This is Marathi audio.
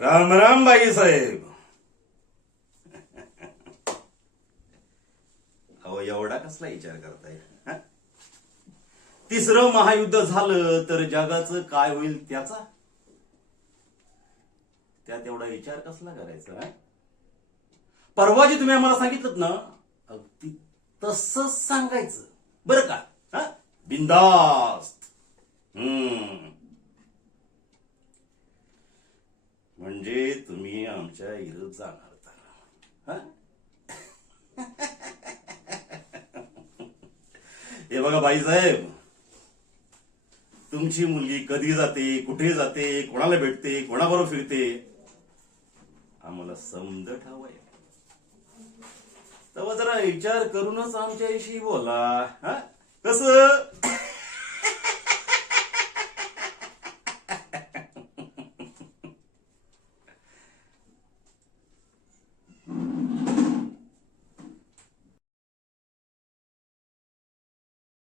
राम राम बाई साहेब. अहो एवढा कसला विचार करताय? तिसरं महायुद्ध झालं तर जगाचं काय होईल त्याचा त्यात एवढा विचार कसला करायचा? परवा जे तुम्ही आम्हाला सांगितलं ना अगदी तसंच सांगायचं बरं का? बिंदास्त. म्हणजे तुम्ही आमच्या इरत जाणार तर. हे बघा बाईसाहेब, तुमची मुलगी कधी जाते, कुठे जाते, कोणाला भेटते, कोणाबरोबर फिरते आम्हाला समजत हवंय. तेव्हा जरा विचार करूनच आमच्याशी बोला. कसं